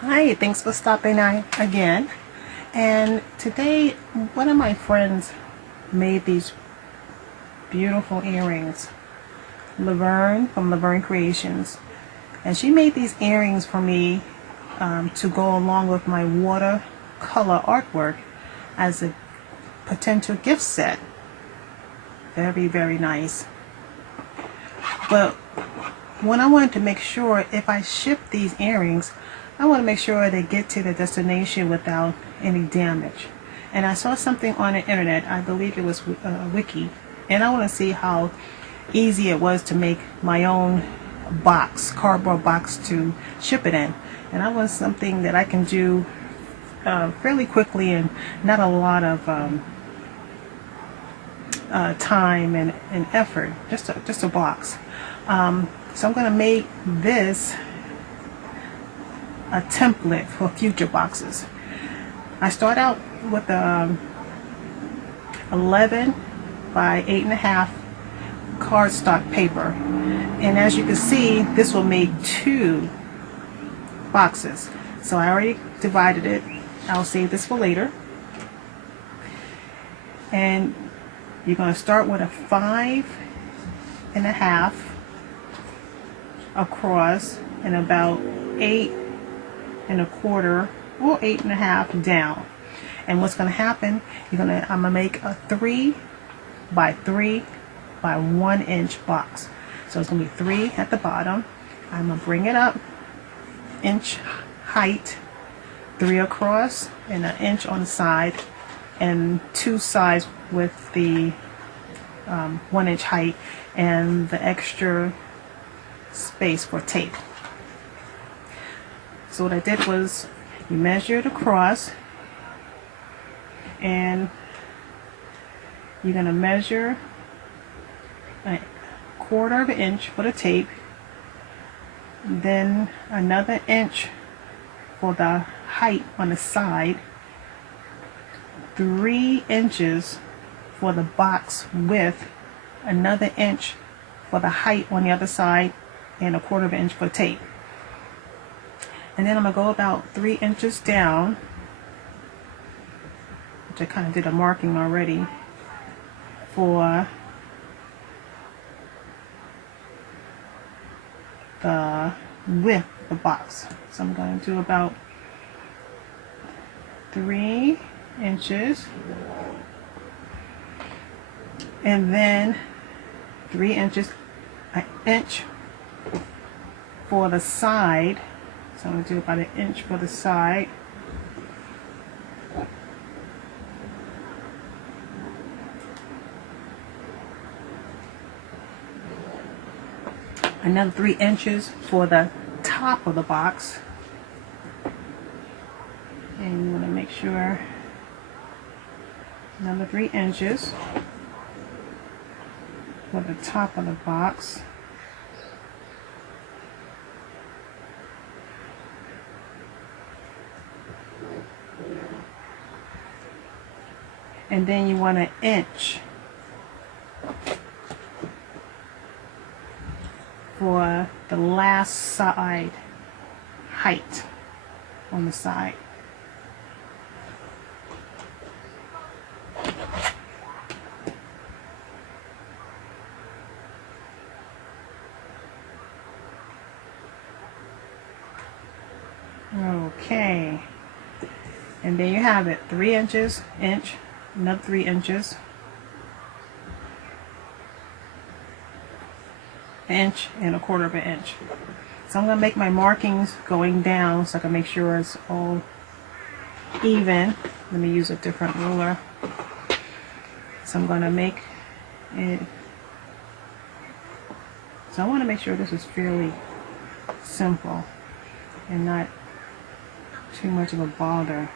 Hi, thanks for stopping by again. And today, one of my friends made these beautiful earrings. Laverne from Laverne Creations. And she made these earrings for me to go along with my watercolor artwork as a potential gift set. Very, very nice. But when I wanted to make sure if I ship these earrings, I want to make sure they get to the destination without any damage. And I saw something on the internet, I believe it was Wiki, and I want to see how easy it was to make my own box, cardboard box to ship it in. And I want something that I can do fairly quickly and not a lot of time and effort, just a box. So I'm going to make this a template for future boxes. I start out with 11 by 8.5 cardstock paper, and as you can see, this will make 2 boxes. So I already divided it. I'll save this for later. And you're going to start with a 5.5 across and about 8.25 or 8.5 down. And what's going to happen, I'm going to make a 3 by 3 by 1 inch box. So it's going to be 3 at the bottom. I'm going to bring it up inch height, 3 across and an inch on the side, and 2 sides with the 1 inch height and the extra space for tape. So what I did was you measure it across, and you're going to measure a 1/4 of an inch for the tape, then another inch for the height on the side, 3 inches for the box width, another inch for the height on the other side, and a 1/4 of an inch for tape. And then I'm going to go about 3 inches down, which I kind of did a marking already, for the width of the box. So I'm going to do about 3 inches, and then 3 inches, an inch for the side. So I'm going to do about an inch for the side. Another 3 inches for the top of the box. And you want to make sure another 3 inches for the top of the box. And then you want an inch for the last side height on the side. Okay, and there you have it, 3 inches, inch, another 3 inches, inch, and a 1/4 of an inch. So I'm going to make my markings going down so I can make sure it's all even. Let me use a different ruler. So I'm going to make it, so I want to make sure this is fairly simple and not too much of a bother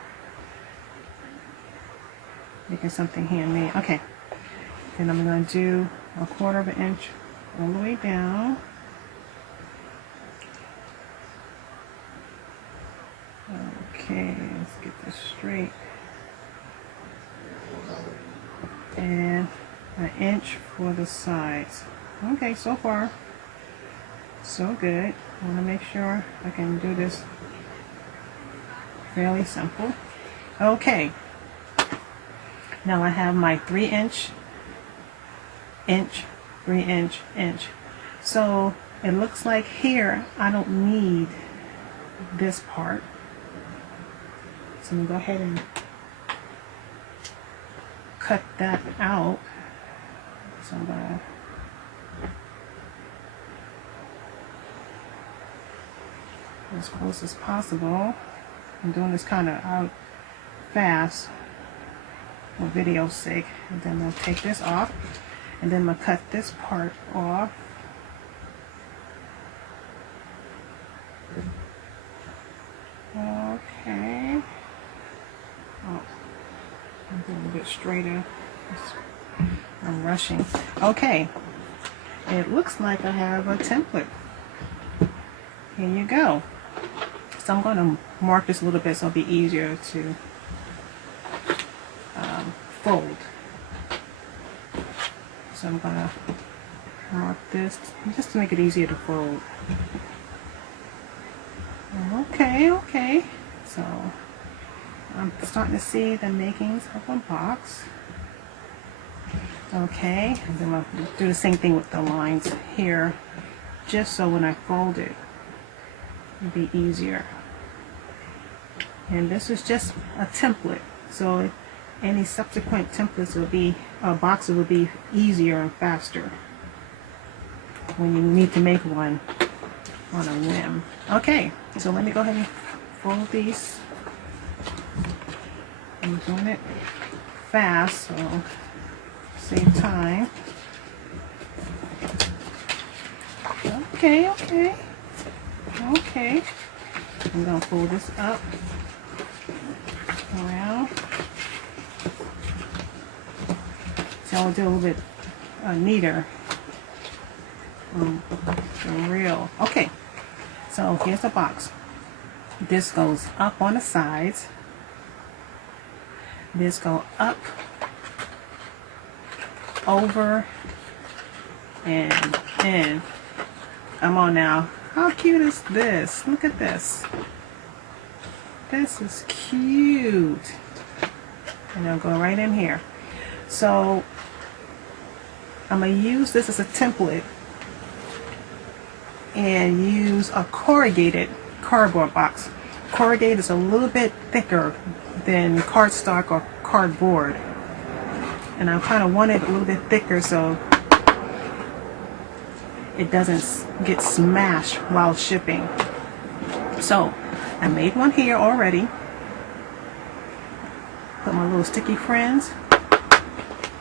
making something handmade. Okay, then I'm going to do a 1/4 of an inch all the way down. Okay, let's get this straight. And an inch for the sides. Okay, so far so good. I want to make sure I can do this Fairly simple. Okay. Now I have my 3-inch, 3-inch, inch. So it looks like here I don't need this part. So I'm going to go ahead and cut that out. So I'm going to, as close as possible. I'm doing this kind of out fast for video's sake. And then I'll take this off. And then I'm going to cut this part off. Okay. Oh, I'm a little bit straighter. I'm rushing. Okay. It looks like I have a template. Here you go. So I'm going to mark this a little bit so it'll be easier to fold. So I'm going to mark this just to make it easier to fold. Okay. So I'm starting to see the makings of a box. Okay, and then I'll do the same thing with the lines here, just so when I fold it, it'll be easier. And this is just a template, so any subsequent templates will be, boxes will be easier and faster when you need to make one on a whim. Okay, so let me go ahead and fold these. I'm doing it fast, so save time. Okay. I'm gonna fold this up around. So I'll do a little bit neater. Real. Okay. So here's the box. This goes up on the sides. This go up, over, and in. Come on now. How cute is this? Look at this. This is cute. And it'll go right in here. So I'm going to use this as a template and use a corrugated cardboard box. Corrugated is a little bit thicker than cardstock or cardboard. And I kind of want it a little bit thicker so it doesn't get smashed while shipping. So I made one here already. Put my little sticky friends.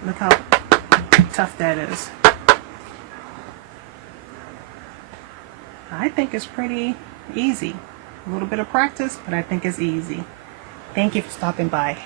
Look how tough that is. I think it's pretty easy. A little bit of practice, but I think it's easy. Thank you for stopping by.